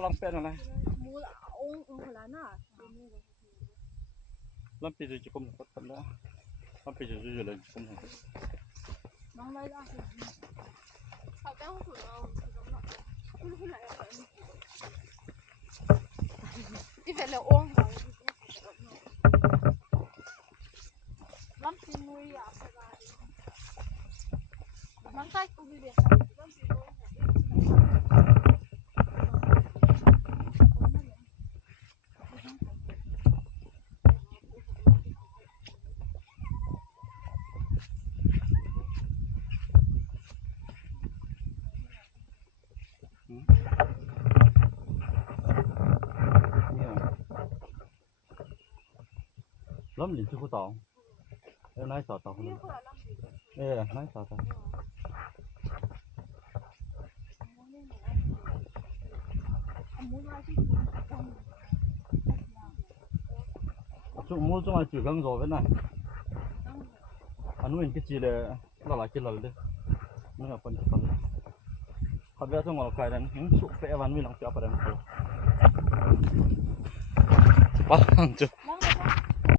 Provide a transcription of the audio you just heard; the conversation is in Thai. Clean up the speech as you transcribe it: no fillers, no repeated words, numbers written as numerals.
กำลังเป็นอะไรมูละองละน่ะลำปีจะกุมก็ทำแล้วลำปีจะอยู่เลยกุมน้องเลยล่ะเขาแก้วสุดเอาคือไหนอ่ะอีเฟลแล้วองเขาลำปีมุยอ่ะสบายมันใกล้กูมีเด็กลำปีมุยล้มหลินชื่อคู่ตองนายสอตองคนนั้นนายสอตองจุ่มจุ่มมาจุ่มกังโจเป็นไงอันนู้นก็จีเลยละลายกินละเลยนี่ก็เป็นคนเขาเรียกจุ่มเราใครนั่นสุกเปวันมีหลังเสียประเด็นเขาบ้าจุ่ม